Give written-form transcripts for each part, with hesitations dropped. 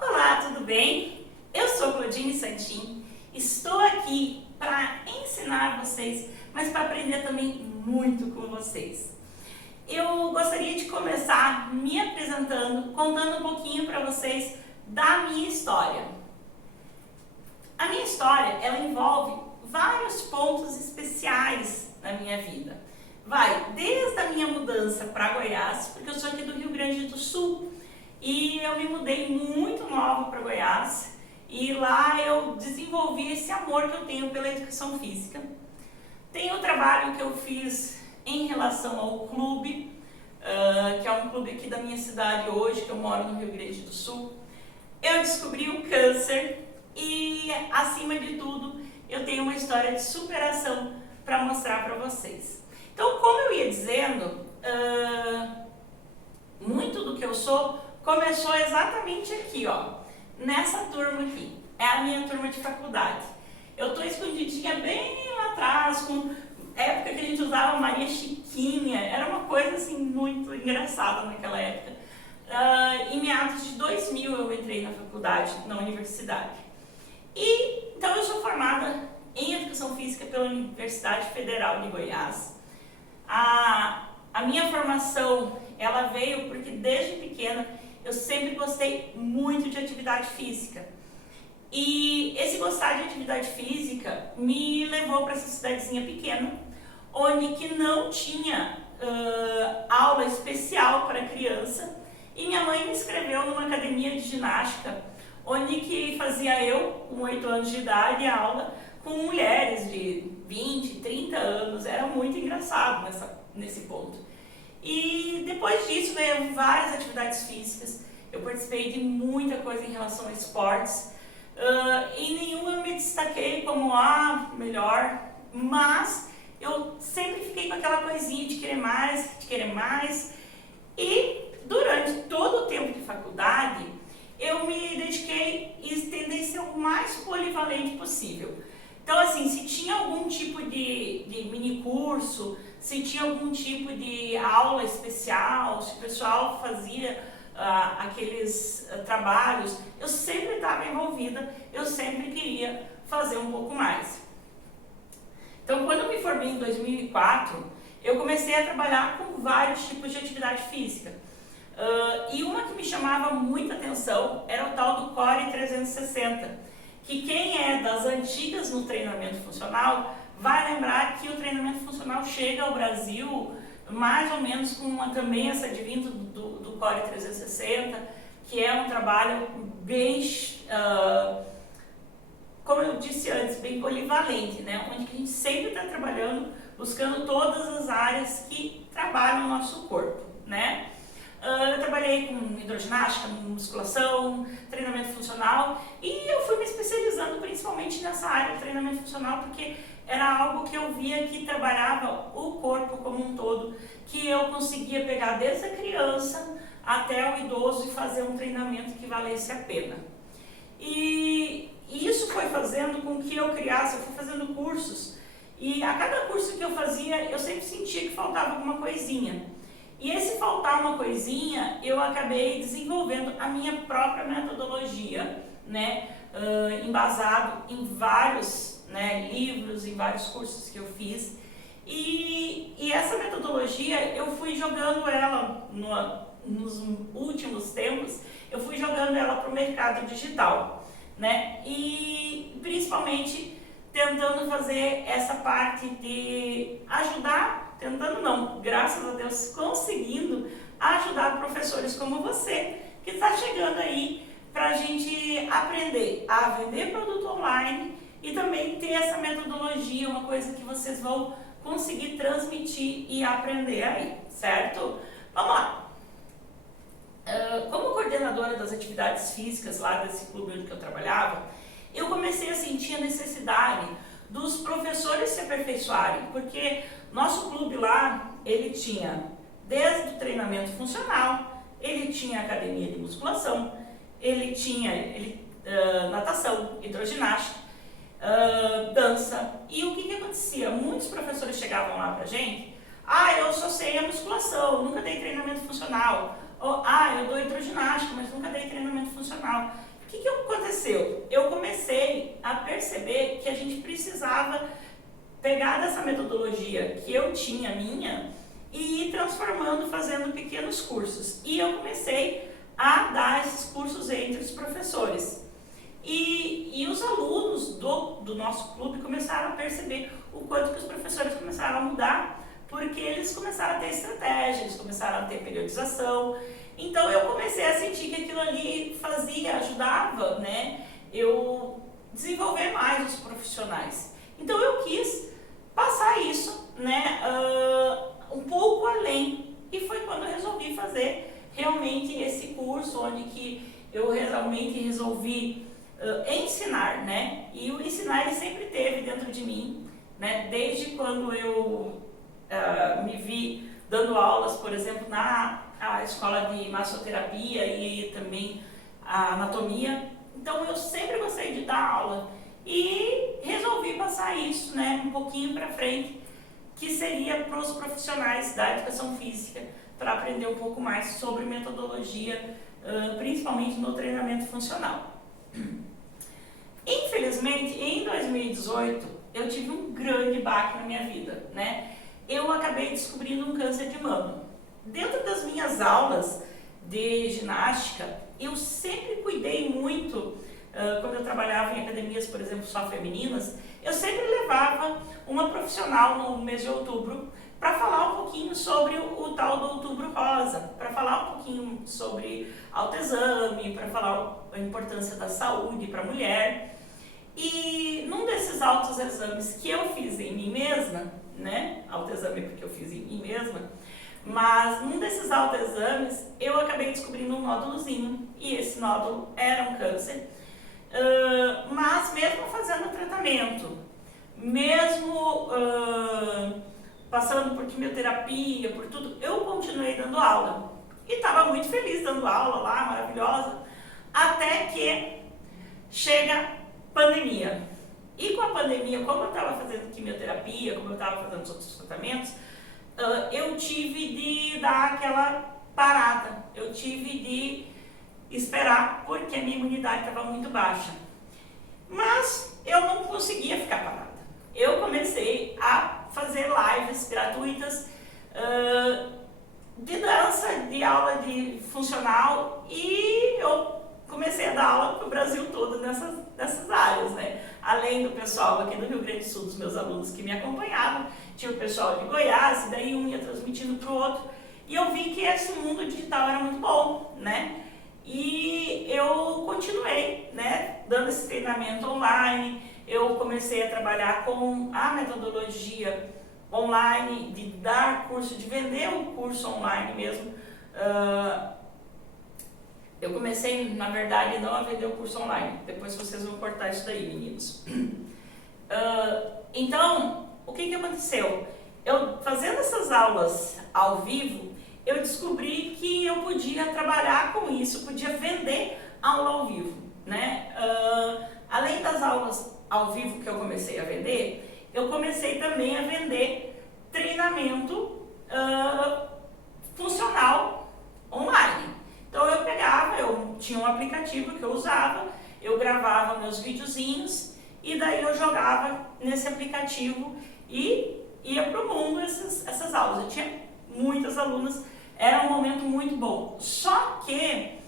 Olá, tudo bem? Eu sou Claudine Santin, estou aqui para ensinar vocês, mas para aprender também muito com vocês. Eu gostaria de começar me apresentando, contando um pouquinho para vocês da minha história. A minha história, ela envolve vários pontos especiais na minha vida. Vai desde a minha mudança para Goiás, porque eu sou aqui do Rio Grande do Sul, e eu me mudei muito nova para Goiás, e lá eu desenvolvi esse amor que eu tenho pela educação física. Tem o trabalho que eu fiz em relação ao clube, que é um clube aqui da minha cidade hoje, que eu moro no Rio Grande do Sul. Eu descobri o câncer e, acima de tudo, eu tenho uma história de superação para mostrar para vocês. Então, como eu ia dizendo, muito do que eu sou começou exatamente aqui, ó, nessa turma aqui. É a minha turma de faculdade. Eu tô escondidinha bem lá atrás, com época que a gente usava Maria Chiquinha, era uma coisa assim muito engraçada naquela época. Em meados de 2000 eu entrei na faculdade, na universidade. E então eu sou formada em Educação Física pela Universidade Federal de Goiás. A minha formação, ela veio porque desde pequena eu sempre gostei muito de atividade física. E esse gostar de atividade física me levou para essa cidadezinha pequena, onde que não tinha aula especial para criança, e minha mãe me inscreveu numa academia de ginástica, onde que fazia eu, com 8 anos de idade, aula com mulheres de 20, 30 anos. Era muito engraçado nesse ponto. E depois disso veio várias atividades físicas, eu participei de muita coisa em relação a esportes, em nenhuma eu me destaquei como a melhor, mas eu sempre fiquei com aquela coisinha de querer mais, e durante todo o tempo de faculdade eu me dediquei e tentei ser o mais polivalente possível. Então, assim, se tinha algum tipo de mini curso, se tinha algum tipo de aula especial, se o pessoal fazia aqueles trabalhos, eu sempre estava envolvida, eu sempre queria fazer um pouco mais. Então, quando eu me formei em 2004, eu comecei a trabalhar com vários tipos de atividade física. E uma que me chamava muita atenção era o tal do Core 360, que quem é das antigas no treinamento funcional vai lembrar que o treinamento funcional chega ao Brasil mais ou menos com também essa advinda do Core 360, que é um trabalho bem, como eu disse antes, bem polivalente, né? Onde que a gente sempre está trabalhando, buscando todas as áreas que trabalham o nosso corpo, né? Eu trabalhei com hidroginástica, musculação, treinamento funcional, e eu fui me especializando principalmente nessa área de treinamento funcional, porque era algo que eu via que trabalhava o corpo como um todo, que eu conseguia pegar desde a criança até o idoso e fazer um treinamento que valesse a pena. E isso foi fazendo com que eu criasse, eu fui fazendo cursos, e a cada curso que eu fazia, eu sempre sentia que faltava alguma coisinha. E esse faltar uma coisinha, eu acabei desenvolvendo a minha própria metodologia, né, embasado em vários livros, em vários cursos que eu fiz. E essa metodologia, eu fui jogando ela, nos últimos tempos, eu fui jogando ela para o mercado digital, né, e principalmente tentando fazer essa parte de ajudar, tentando não, graças a Deus, conseguindo ajudar professores como você, que está chegando aí para a gente aprender a vender produto online e também ter essa metodologia, uma coisa que vocês vão conseguir transmitir e aprender aí, certo? Vamos lá! Como coordenadora das atividades físicas lá desse clube onde eu trabalhava, eu comecei a sentir a necessidade dos professores se aperfeiçoarem, porque nosso clube lá, ele tinha desde o treinamento funcional, ele tinha academia de musculação, ele tinha natação, hidroginástica, dança. E o que acontecia? Muitos professores chegavam lá pra gente, eu só sei a musculação, nunca dei treinamento funcional, Eu dou hidroginástica, mas nunca dei treinamento funcional. O que aconteceu? Eu comecei a perceber que a gente precisava pegar dessa metodologia que eu tinha minha e ir transformando, fazendo pequenos cursos. E eu comecei a dar esses cursos entre os professores. E os alunos do nosso clube começaram a perceber o quanto que os professores começaram a mudar, porque eles começaram a ter estratégia, eles começaram a ter periodização. Então eu comecei a sentir que aquilo ali ajudava, né, eu desenvolver mais os profissionais. Então eu quis passar isso, né, um pouco além. E foi quando eu resolvi fazer realmente esse curso, onde que eu realmente resolvi ensinar, né? E o ensinar ele sempre teve dentro de mim, né? Desde quando eu me vi dando aulas, por exemplo, na escola de massoterapia e também a anatomia. Então eu sempre gostei de dar aula e resolvi passar isso, né, um pouquinho para frente, que seria para os profissionais da educação física, para aprender um pouco mais sobre metodologia, principalmente no treinamento funcional. Infelizmente, em 2018, eu tive um grande baque na minha vida, né? Eu acabei descobrindo um câncer de mama. Dentro das minhas aulas de ginástica, eu sempre cuidei muito, quando eu trabalhava em academias, por exemplo, só femininas, eu sempre levava uma profissional no mês de outubro para falar um pouquinho sobre o tal do Outubro Rosa, para falar um pouquinho sobre autoexame, para falar a importância da saúde para a mulher. E num desses autoexames que eu fiz em mim mesma, né, autoexame porque eu fiz em mim mesma, mas num desses autoexames eu acabei descobrindo um nódulozinho, e esse nódulo era um câncer, mas mesmo fazendo tratamento, mesmo passando por quimioterapia, por tudo, eu continuei dando aula. E estava muito feliz dando aula lá, maravilhosa, até que chega pandemia. E com a pandemia, como eu estava fazendo quimioterapia, como eu estava fazendo os outros tratamentos, eu tive de dar aquela parada, eu tive de esperar, porque a minha imunidade estava muito baixa. Mas eu não conseguia ficar parada. Eu comecei a fazer lives gratuitas de dança, de aula de funcional, e eu comecei a dar aula para o Brasil todo nessas áreas, né? Além do pessoal aqui do Rio Grande do Sul, dos meus alunos que me acompanhavam, tinha o pessoal de Goiás, e daí um ia transmitindo para o outro, e eu vi que esse mundo digital era muito bom, né? E eu continuei, né, dando esse treinamento online. Eu comecei a trabalhar com a metodologia online, de dar curso, de vender um curso online mesmo. Eu comecei, na verdade, não a vender o curso online. Depois vocês vão cortar isso daí, meninos. Então, o que aconteceu? Eu, fazendo essas aulas ao vivo, eu descobri que eu podia trabalhar com isso, podia vender aula ao vivo, né? Além das aulas ao vivo que eu comecei a vender, eu comecei também a vender treinamento funcional online. Então eu tinha um aplicativo que eu usava, eu gravava meus videozinhos e daí eu jogava nesse aplicativo e ia para o mundo essas aulas. Eu tinha muitas alunas, era um momento muito bom. Só que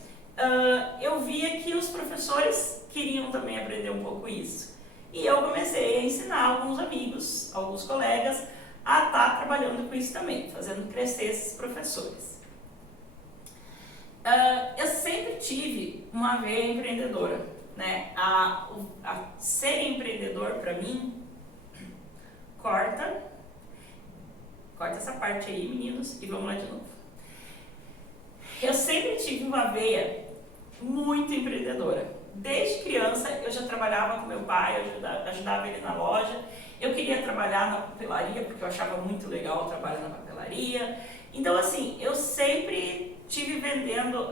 eu via que os professores queriam também aprender um pouco isso. E eu comecei a ensinar alguns amigos, alguns colegas, a estar trabalhando com isso também, fazendo crescer esses professores. Eu sempre tive uma veia empreendedora, né? Ser empreendedor para mim, corta essa parte aí, meninos, e vamos lá de novo. Eu sempre tive uma veia muito empreendedora. Desde criança eu já trabalhava com meu pai, eu ajudava ele na loja. Eu queria trabalhar na papelaria, porque eu achava muito legal o trabalho na papelaria. Então, assim, eu sempre estive vendendo,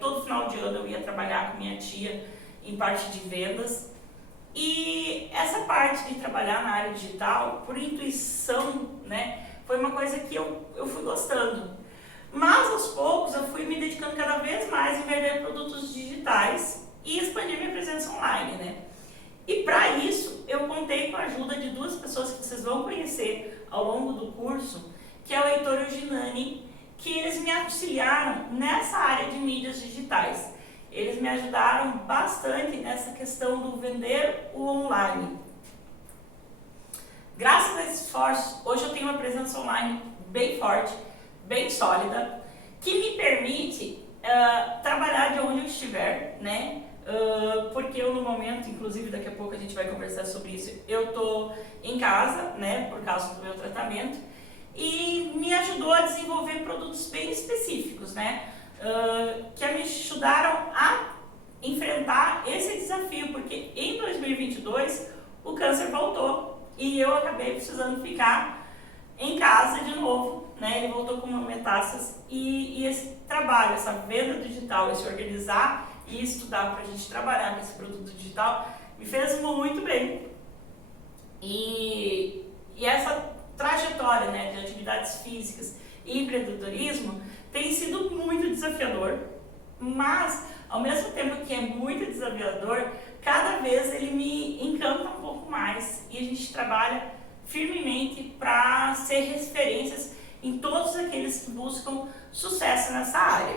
todo final de ano eu ia trabalhar com minha tia em parte de vendas. E essa parte de trabalhar na área digital, por intuição, né, foi uma coisa que eu fui gostando. Mas aos poucos eu fui me dedicando cada vez mais em vender produtos digitais e expandir minha presença online, né? E para isso eu contei com a ajuda de duas pessoas que vocês vão conhecer ao longo do curso, que é o Heitor e o Ginani, que eles me auxiliaram nessa área de mídias digitais. Eles me ajudaram bastante nessa questão do vender o online. Graças a esse esforço, hoje eu tenho uma presença online bem forte, bem sólida, que me permite trabalhar de onde eu estiver, né? Porque eu no momento, inclusive daqui a pouco a gente vai conversar sobre isso, eu estou em casa, né, por causa do meu tratamento, e me ajudou a desenvolver produtos bem específicos, né, que me ajudaram a enfrentar esse desafio, porque em 2022 o câncer voltou e eu acabei precisando ficar em casa de novo, né? Ele voltou com uma metástase e esse trabalho, essa venda digital, esse organizar e estudar para a gente trabalhar com esse produto digital me fez muito bem. E essa trajetória, né, de atividades físicas e empreendedorismo tem sido muito desafiador, mas ao mesmo tempo que é muito desafiador, cada vez ele me encanta um pouco mais e a gente trabalha firmemente para ser referências em todos aqueles que buscam sucesso nessa área.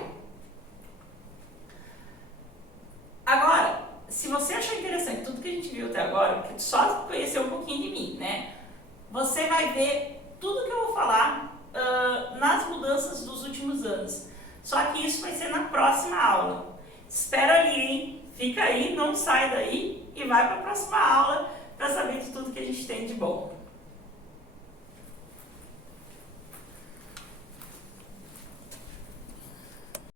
Agora, se você achou interessante tudo que a gente viu até agora, porque tu só conheceu um pouquinho de mim, né? Você vai ver tudo que eu vou falar nas mudanças dos últimos anos. Só que isso vai ser na próxima aula. Espera ali, hein? Fica aí, não sai daí e vai para a próxima aula para saber de tudo que a gente tem de bom.